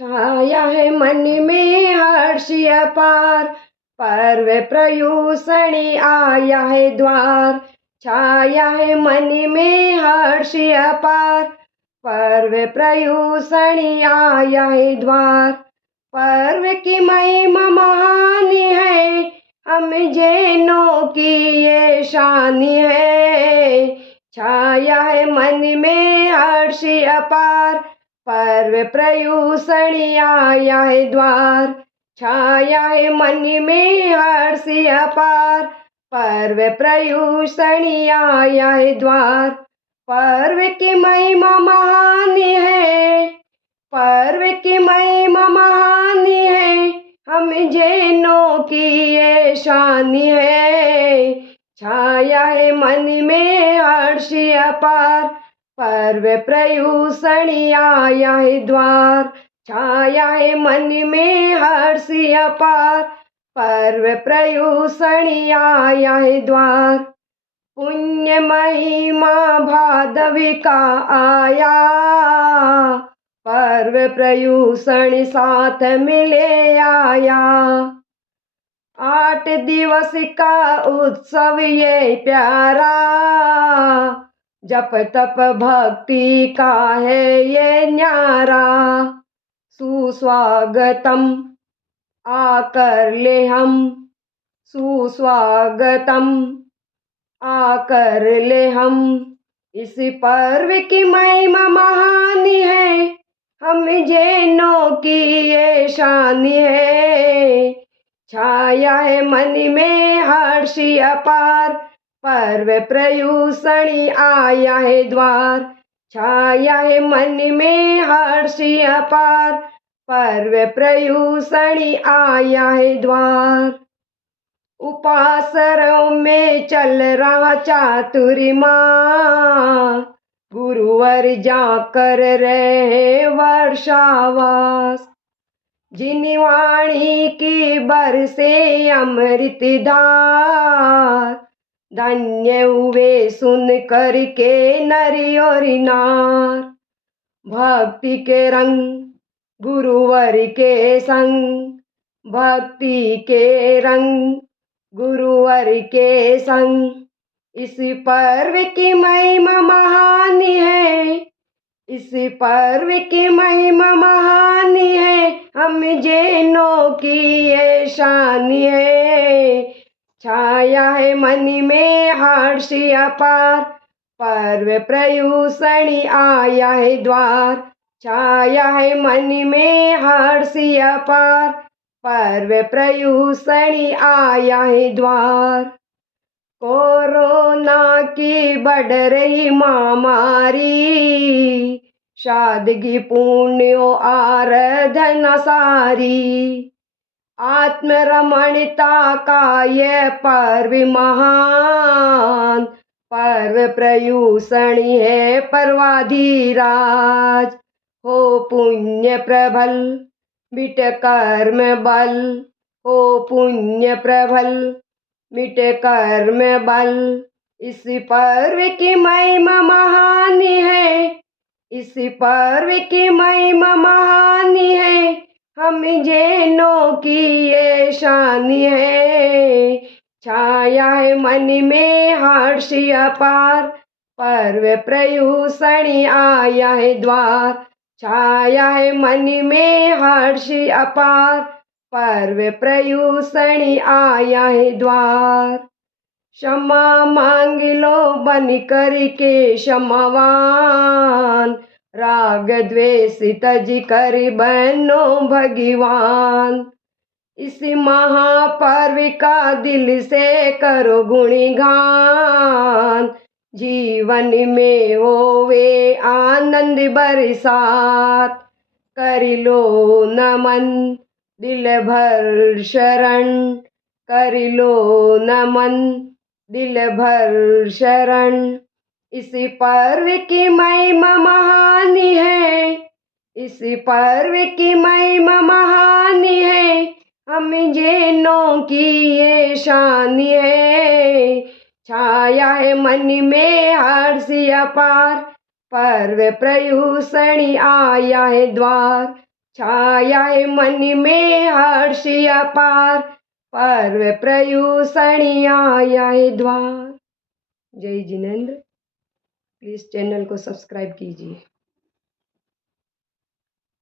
छाया है मन में हर्ष अपार, पर्व प्रयूषणी आया है द्वार। छाया है मन में हर्ष अपार, पर्व प्रयूषणी आया है द्वार। पर्व की महिमा महान है, हम जैनों की ये शान है। छाया है मन में हर्ष अपार, पर्व प्रयूषणी आया है द्वार। छाया है मन में हर्ष अपार, पर्व प्रयूषणी आया है द्वार। पर्व की महिमा महान है, पर्व की महिमा महान है, हम जैनों की ये शान है। छाया है मन में हर्ष अपार, पर्व प्रयूषणी आया है द्वार। छाया है मन में हर्ष अपार, पर्व प्रयूषणी आया है द्वार। पुण्य महिमा भादवी का आया, पर्व प्रयूषण साथ मिले आया। 8 दिवस का उत्सव ये प्यारा, जप तप भक्ति का है ये न्यारा। सुस्वागतम आकर ले हम, सुस्वागतम आकर ले हम। इस पर्व की महिमा महान है, हम जैनों की ये शान है। छाया है मन में हर्ष अपार, पर्व प्रयूषणी आया है द्वार। छाया है मन में हर्ष अपार, पर्व प्रयूषणी आया है द्वार। उपासरों में चल रहा चातुर्मा, गुरुवर जाकर रहे वर्षावास। जिन वाणी की बरसे अमृत धार, धन्य हुए सुन कर के नर और नार। भक्ति के रंग गुरुवर के संग, भक्ति के रंग गुरुवर के संग। इस पर्व की महिमा महान है, इस पर्व की महिमा महान है, हम जैनों की ये शान है। छाया है मन में हर्ष अपार, पर्व प्रयूषणी आया है द्वार। छाया है मन में हर्ष अपार, पर्व प्रयूषणी आया है द्वार। कोरोना की बढ़ रही महामारी, सादगी पुण्यो आराधना सारी। आत्मरमणता का ये पर्व महान, पर्व प्रयूषणी है पर्वाधिराज। हो पुण्य प्रबल मिट कर्म बल, हो पुण्य प्रबल मिट कर्म बल। इस पर्व की महिमा महान है, इस पर्व की महिमा महान है, हम जैनों की ये शान है। छाया है मन में हर्ष अपार, पर्व प्रयूषणी आया है द्वार। छाया है मन में हर्ष अपार, पर्व प्रयूषणी आया है द्वार। क्षमा मांग लो बन कर के क्षमावान, राग द्वेष तज कर बनो भगवान। इस महापर्व का दिल से करो गुणगान, जीवन में होवे आनंद बरसात। कर लो नमन दिल भर शरण, कर लो नमन दिल भर शरण। इस पर्व की महिमा महान है, इस पर्व की महिमा महान है, हम जैनों की ये शान है। छाया है मन में हर्ष अपार, पर्व प्रयूषणी आया है द्वार। छाया है मन में हर्ष अपार, पर्व प्रयूषणी आया है द्वार। जय जिनेंद्र। प्लीज़ चैनल को सब्सक्राइब कीजिए।